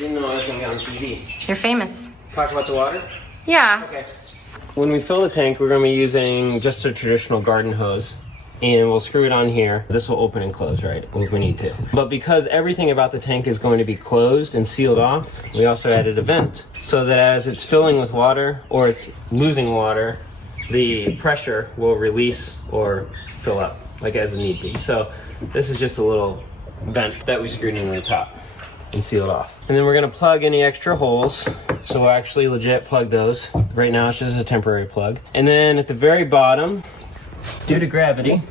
didn't know I was gonna be on TV. You're famous. Talk about the water? Yeah. Okay. When we fill the tank, we're gonna be using just a traditional garden hose. And we'll screw it on here. This will open and close, right, if we need to. But because everything about the tank is going to be closed and sealed off, we also added a vent. So that as it's filling with water, or it's losing water, the pressure will release or fill up, like as it need be. So this is just a little vent that we screwed into the top and sealed off. And then we're gonna plug any extra holes. So we'll actually legit plug those. Right now it's just a temporary plug. And then at the very bottom, due to gravity,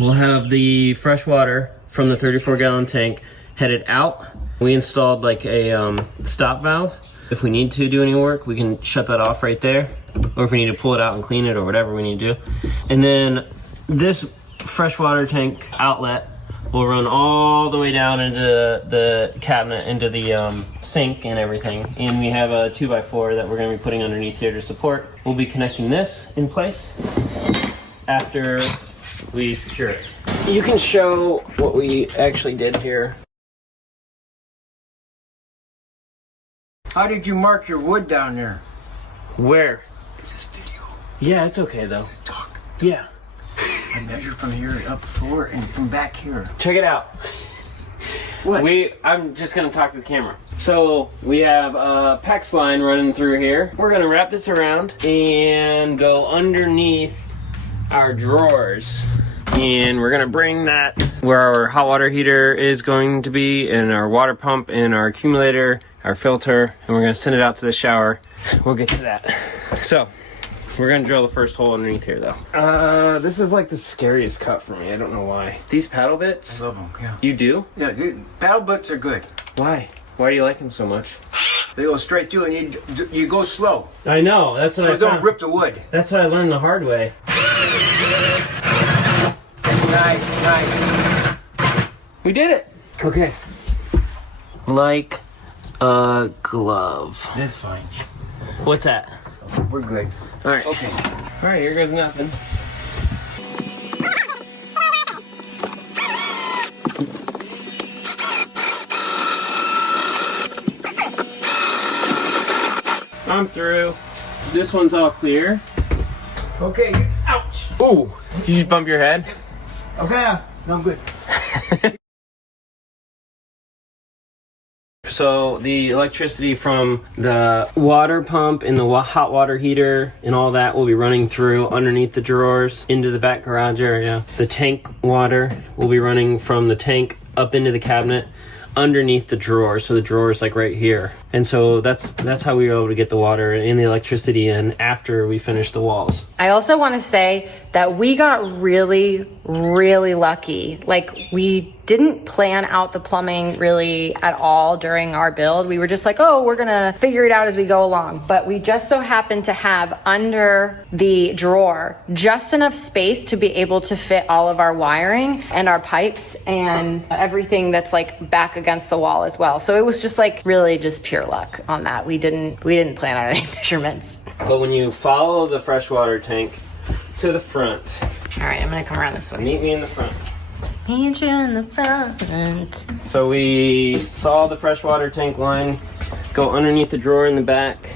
we'll have the fresh water from the 34-gallon tank headed out. We installed like a stop valve. If we need to do any work, we can shut that off right there. Or if we need to pull it out and clean it or whatever we need to do. And then this freshwater tank outlet will run all the way down into the cabinet, into the sink and everything. And we have a 2x4 that we're gonna be putting underneath here to support. We'll be connecting this in place after we secure it. You can show what we actually did here. How did you mark your wood down there? Where? Is this video? Yeah, it's okay though. Talk. Yeah. I measured from here up the floor and from back here. Check it out. What? I'm just gonna talk to the camera. So we have a PEX line running through here. We're gonna wrap this around and go underneath our drawers. And we're gonna bring that where our hot water heater is going to be, and our water pump, and our accumulator, our filter, and we're gonna send it out to the shower. We'll get to that. So, we're gonna drill the first hole underneath here though. This is like the scariest cut for me, I don't know why. These paddle bits? I love them, yeah. You do? Yeah, dude, paddle bits are good. Why? Why do you like them so much? They go straight through and you go slow. I know, that's what So I don't found. rip the wood. That's what I learned the hard way. Nice, nice. We did it! Okay. Like a glove. That's fine. What's that? We're good. Alright. Okay. Alright, here goes nothing. I'm through. This one's all clear. Okay. Ouch! Ooh! Did you just bump your head? Okay, no, I'm good. So the electricity from the water pump and the hot water heater and all that will be running through underneath the drawers into the back garage area. The tank water will be running from the tank up into the cabinet underneath the drawer. So the drawer is like right here. And so that's how we were able to get the water and the electricity in after we finished the walls. I also want to say that we got really, really lucky. Like, we didn't plan out the plumbing really at all during our build. We were just like, oh, we're gonna figure it out as we go along. But we just so happened to have under the drawer just enough space to be able to fit all of our wiring and our pipes and everything that's like back against the wall as well. So it was just like really just pure luck on that. We didn't plan out any measurements. But when you follow the freshwater tank to the front, All right, I'm gonna come around this way. meet me in the front. Meet you in the front. So we saw the freshwater tank line go underneath the drawer in the back,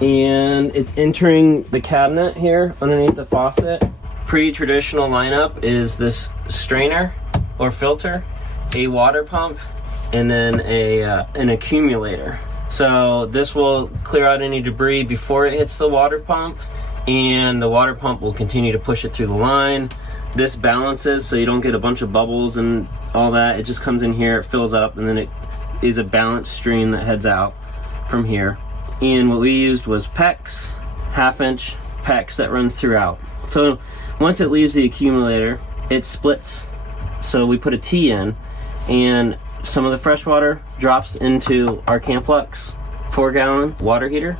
and it's entering the cabinet here underneath the faucet. Pretty traditional lineup is this strainer or filter, a water pump, and then an accumulator. So this will clear out any debris before it hits the water pump, and the water pump will continue to push it through the line. This balances so you don't get a bunch of bubbles and all that. It just comes in here, it fills up, and then it is a balanced stream that heads out from here. And what we used was PEX, 1/2-inch PEX that runs throughout. So once it leaves the accumulator, it splits. So we put a T in, and some of the fresh water drops into our Camplux 4-gallon water heater,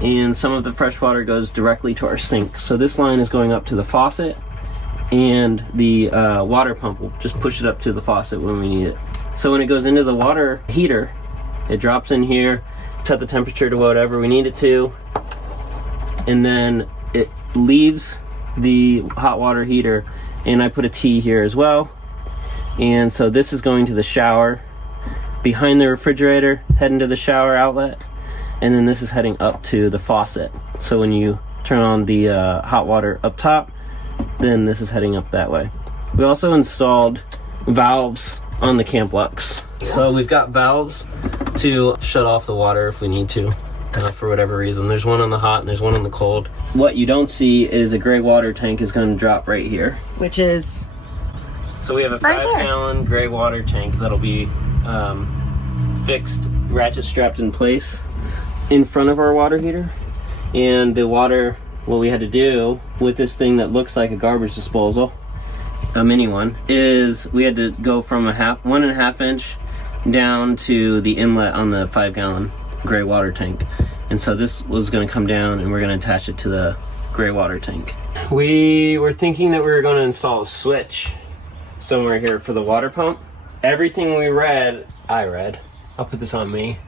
and some of the fresh water goes directly to our sink. So this line is going up to the faucet, and the water pump will just push it up to the faucet when we need it. So when it goes into the water heater, it drops in here, set the temperature to whatever we need it to, and then it leaves the hot water heater, and I put a T here as well. And so this is going to the shower, behind the refrigerator, heading to the shower outlet, and then this is heading up to the faucet. So when you turn on the hot water up top, then this is heading up that way. We also installed valves on the Camplux. So we've got valves to shut off the water if we need to, for whatever reason. There's one on the hot and there's one on the cold. What you don't see is a gray water tank is going to drop right here. Which is... So we have a 5-gallon gray water tank that'll be fixed, ratchet strapped in place in front of our water heater. And the water, what we had to do with this thing that looks like a garbage disposal, a mini one, is we had to go from a 1.5 inch down to the inlet on the 5-gallon gray water tank. And so this was going to come down and we're going to attach it to the gray water tank. We were thinking that we were going to install a switch somewhere here for the water pump. Everything I'll put this on me,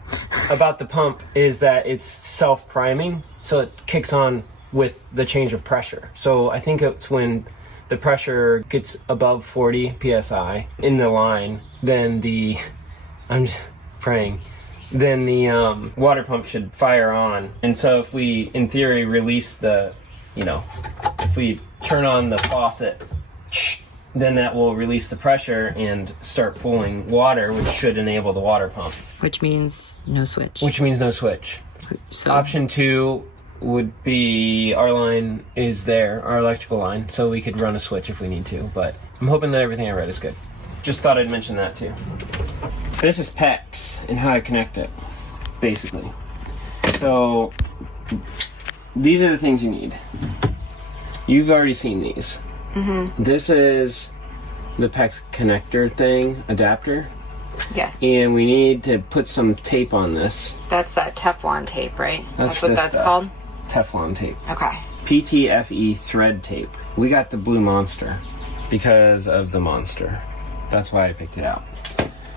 about the pump is that it's self-priming, so it kicks on with the change of pressure. So I think it's when the pressure gets above 40 psi in the line, then I'm just praying, then the water pump should fire on. And so if we, in theory, release the, if we turn on the faucet, then that will release the pressure and start pulling water, which should enable the water pump. Which means no switch. So option 2 would be our line is there, our electrical line, so we could run a switch if we need to, but I'm hoping that everything I read is good. Just thought I'd mention that too. This is PEX and how to connect it, basically. So these are the things you need. You've already seen these. Mm-hmm. This is the PEX connector thing, adapter. Yes. And we need to put some tape on this. That's that Teflon tape, right? That's what that's stuff. called? Teflon tape. Okay. PTFE thread tape. We got the blue monster because of the monster. That's why I picked it out.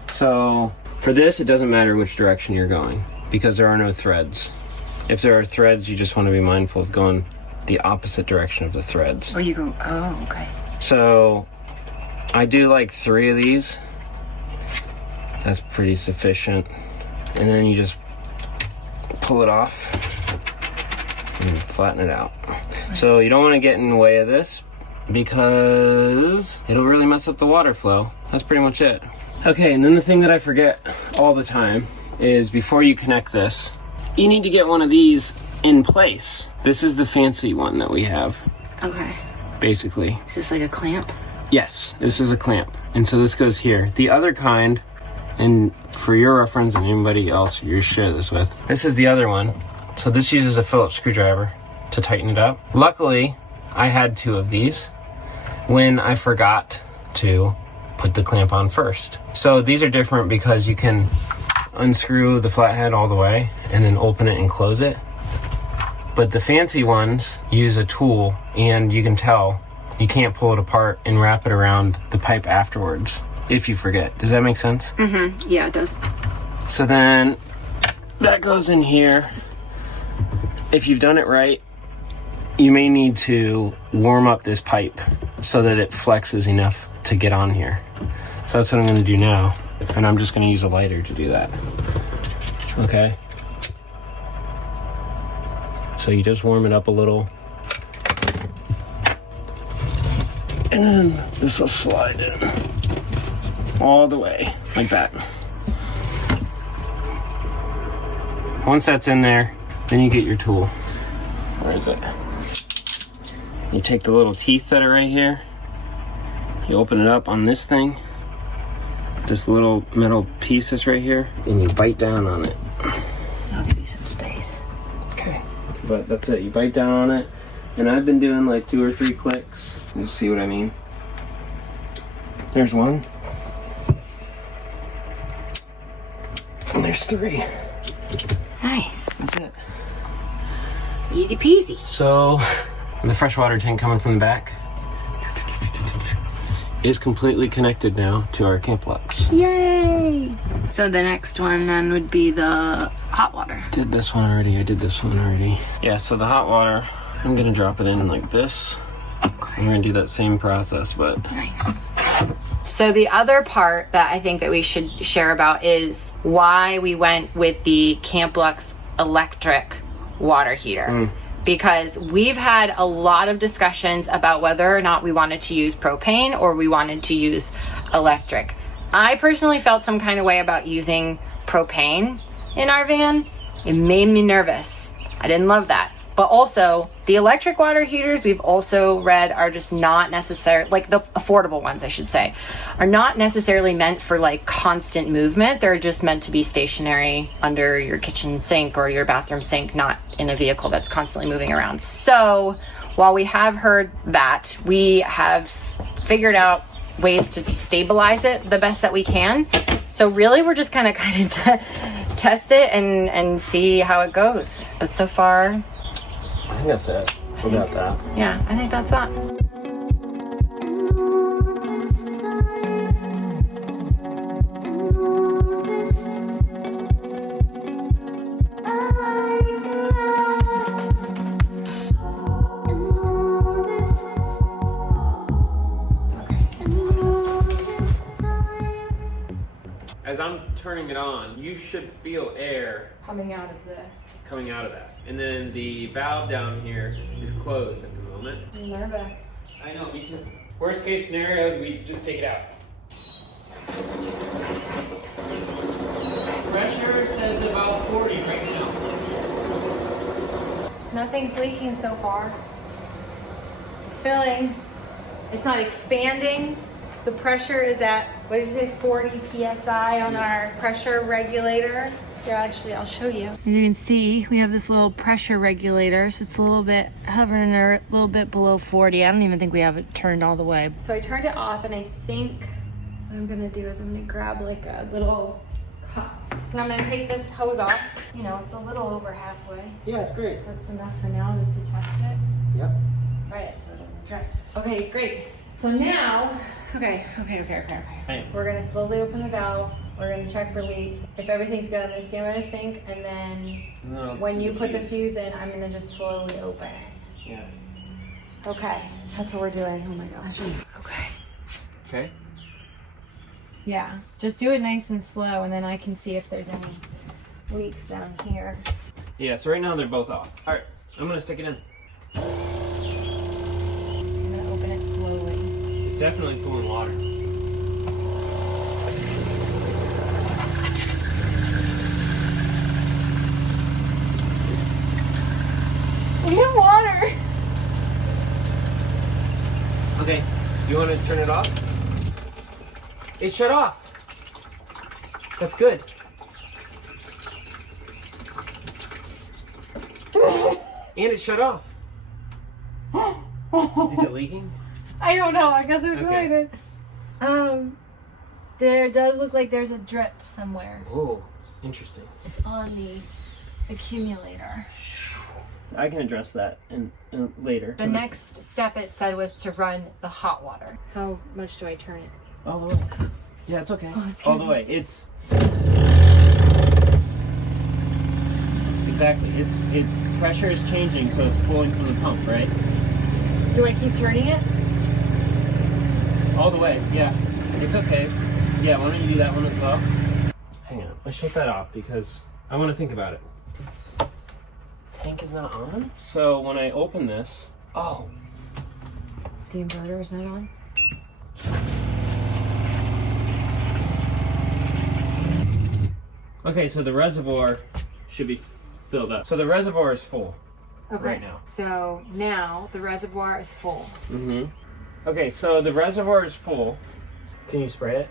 So for this, it doesn't matter which direction you're going because there are no threads. If there are threads, you just want to be mindful of going the opposite direction of the threads. Oh, okay. So I do like 3 of these. That's pretty sufficient. And then you just pull it off and flatten it out. Nice. So you don't want to get in the way of this because it'll really mess up the water flow. That's pretty much it. Okay, and then the thing that I forget all the time is before you connect this, you need to get one of these in place. This is the fancy one that we have. Okay. Basically. Is this like a clamp? Yes, this is a clamp. And so this goes here. The other kind, and for your reference and anybody else you share this with, this is the other one. So this uses a Phillips screwdriver to tighten it up. Luckily, I had 2 of these when I forgot to put the clamp on first. So these are different because you can unscrew the flathead all the way and then open it and close it. But the fancy ones use a tool, and you can tell you can't pull it apart and wrap it around the pipe afterwards if you forget. Does that make sense? Mm-hmm. Yeah, it does. So then that goes in here. If you've done it right, you may need to warm up this pipe so that it flexes enough to get on here. So that's what I'm going to do now, and I'm just going to use a lighter to do that. Okay. So you just warm it up a little. And then this will slide in all the way, like that. Once that's in there, then you get your tool. Where is it? You take the little teeth that are right here. You open it up on this thing. This little metal piece that's right here. And you bite down on it. I'll give you some space. Okay. But that's it. You bite down on it. And I've been doing like 2 or 3 clicks. You'll see what I mean. There's one. And there's 3. Nice. That's it. Easy peasy. So, the freshwater tank coming from the back is completely connected now to our Camplux. Yay! So the next one then would be the hot water. I did this one already. Yeah, so the hot water, I'm gonna drop it in like this. Okay. I'm gonna do that same process, but nice. So the other part that I think that we should share about is why we went with the Camplux electric water heater. Because we've had a lot of discussions about whether or not we wanted to use propane or we wanted to use electric. I personally felt some kind of way about using propane in our van. It made me nervous. I didn't love that. But also, the electric water heaters we've also read are just not necessary, like the affordable ones, I should say, are not necessarily meant for like constant movement. They're just meant to be stationary under your kitchen sink or your bathroom sink, not in a vehicle that's constantly moving around. So while we have heard that, we have figured out ways to stabilize it the best that we can. So really, we're just kind of test it and see how it goes. But so far, I think that's it. We got that. yeah, I think that's that. As I'm turning it on, you should feel air Coming out of this. coming out of that. And then the valve down here is closed at the moment. I'm nervous. I know, me too. Worst case scenario is we just take it out. Pressure says about 40 right now. Nothing's leaking so far. It's filling. It's not expanding. The pressure is at, what did you say, 40 PSI on our pressure regulator. Here, actually, I'll show you. As you can see, we have this little pressure regulator, so it's a little bit hovering a little bit below 40. I don't even think we have it turned all the way. So I turned it off, and I think what I'm gonna do is I'm gonna grab like a little cup. So I'm gonna take this hose off. You know, it's a little over halfway. Yeah, it's great. That's enough for now, just to test it. Yep. Right, so it doesn't dry. Okay, great. So now, okay. We're gonna slowly open the valve. We're gonna check for leaks. If everything's good, I'm gonna stand by the sink, and then when you put the fuse in, I'm gonna just slowly open it. Yeah. Okay, that's what we're doing. Oh my gosh. Okay. Okay. Yeah, just do it nice and slow, and then I can see if there's any leaks down here. Yeah, so right now they're both off. All right, I'm gonna stick it in. I'm gonna open it slowly. It's definitely pulling water. We have water. Okay, you want to turn it off? It shut off. That's good. And it shut off. Is it leaking? I don't know. I guess it's Okay. good. There does look like there's a drip somewhere. Oh, interesting. It's on the accumulator. I can address that later. The next step it said was to run the hot water. How much do I turn it? All the way. Yeah, it's okay. Oh, it's all the good. way. It's exactly. It pressure is changing, so it's pulling from the pump, right? Do I keep turning it? All the way. Yeah, it's okay. Yeah, why don't you do that one as well? Hang on. Let's shut that off because I want to think about it. Tank is not on. So when I open this, oh, The inverter is not on. okay. So the reservoir should be filled up. So the reservoir is full. Okay. Right now. So now the reservoir is full. Mm-hmm. Okay, so the reservoir is full. Can you spray it?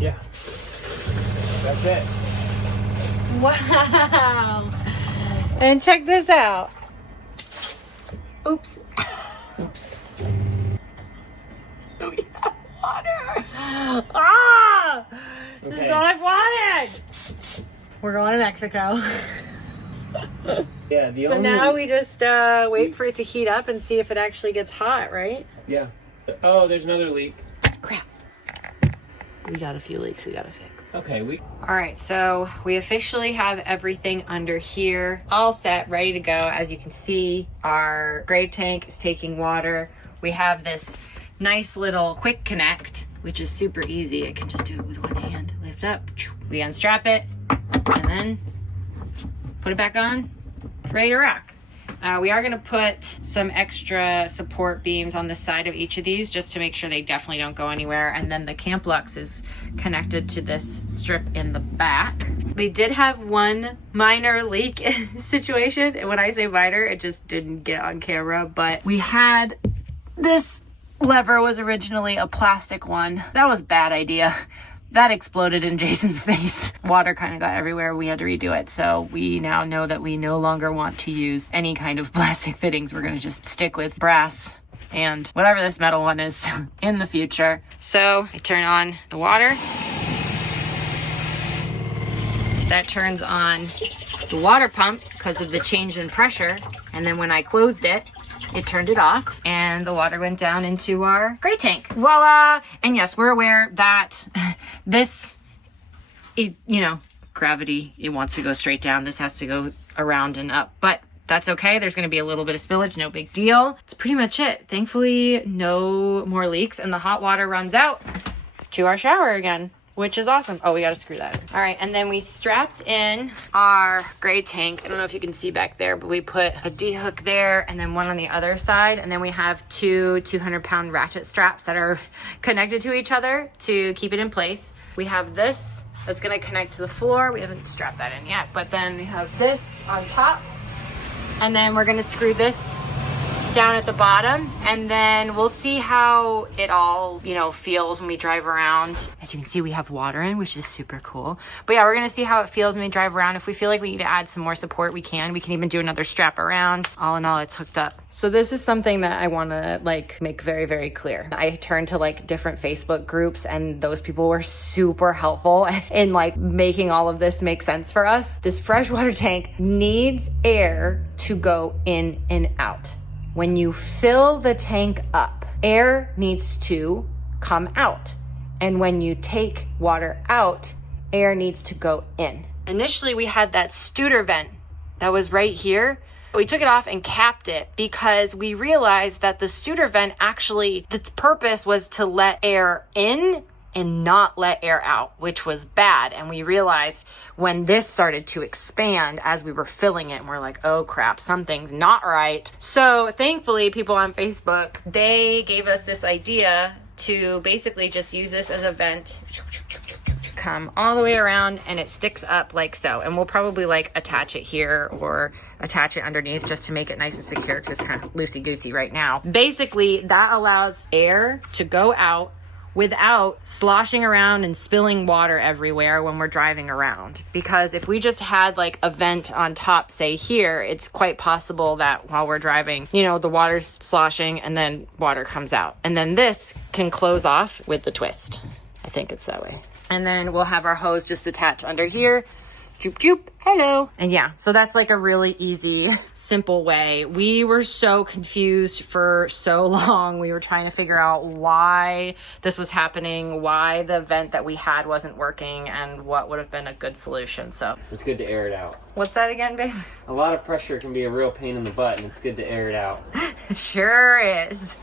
Yeah. That's it. Wow. And check this out. Oops. Oops. We have water. Ah! This is Okay. all I wanted. We're going to Mexico. Yeah, the So only... now we just wait for it to heat up and see if it actually gets hot, right? Yeah. Oh, there's another leak. Crap. We got a few leaks we gotta fix. Okay, All right, so we officially have everything under here all set, ready to go. As you can see, our gray tank is taking water. we have this nice little quick connect, which is super easy. I can just do it with one hand. Lift up, we unstrap it, and then put it back on, ready to rock. We are gonna put some extra support beams on the side of each of these just to make sure they definitely don't go anywhere. And then the Camplux is connected to this strip in the back. We did have one minor leak situation. And when I say minor, it just didn't get on camera, but we had this lever was originally a plastic one. That was a bad idea. That exploded in Jason's face. Water kind of got everywhere. We had to redo it. So we now know that we no longer want to use any kind of plastic fittings. We're gonna just stick with brass and whatever this metal one is in the future. So I turn on the water. That turns on the water pump because of the change in pressure. And then when I closed it, it turned it off and the water went down into our gray tank. Voila! And yes, we're aware that this, gravity, it wants to go straight down. This has to go around and up, but that's okay. There's gonna be a little bit of spillage, no big deal. It's pretty much it. Thankfully, no more leaks and the hot water runs out to our shower again, which is awesome. Oh, we gotta screw that in. All right, and then we strapped in our gray tank. I don't know if you can see back there, but we put a D-hook there and then one on the other side. And then we have two 200-pound ratchet straps that are connected to each other to keep it in place. We have this that's gonna connect to the floor. We haven't strapped that in yet, but then we have this on top. And then we're gonna screw this down at the bottom, and then we'll see how it all, feels when we drive around. As you can see, we have water in, which is super cool. But yeah, we're gonna see how it feels when we drive around. If we feel like we need to add some more support, we can. We can even do another strap around. All in all, it's hooked up. So this is something that I wanna make very, very clear. I turned to different Facebook groups, and those people were super helpful in making all of this make sense for us. This freshwater tank needs air to go in and out. When you fill the tank up, air needs to come out. And when you take water out, air needs to go in. Initially, we had that Studer vent that was right here. We took it off and capped it because we realized that the Studer vent actually, its purpose was to let air in and not let air out, which was bad. And we realized when this started to expand as we were filling it, and we're like, oh crap, something's not right. So thankfully, people on Facebook, they gave us this idea to basically just use this as a vent, come all the way around, and it sticks up like so. And we'll probably attach it here or attach it underneath just to make it nice and secure because it's kind of loosey-goosey right now. Basically, that allows air to go out without sloshing around and spilling water everywhere when we're driving around. Because if we just had a vent on top, say here, it's quite possible that while we're driving, the water's sloshing and then water comes out. And then this can close off with the twist. I think it's that way. And then we'll have our hose just attached under here. Joop, joop, hello. And yeah, so that's a really easy, simple way. We were so confused for so long. We were trying to figure out why this was happening, why the vent that we had wasn't working, and what would have been a good solution. So It's good to air it out. what's that again, babe? A lot of pressure can be a real pain in the butt, and it's good to air it out. Sure is.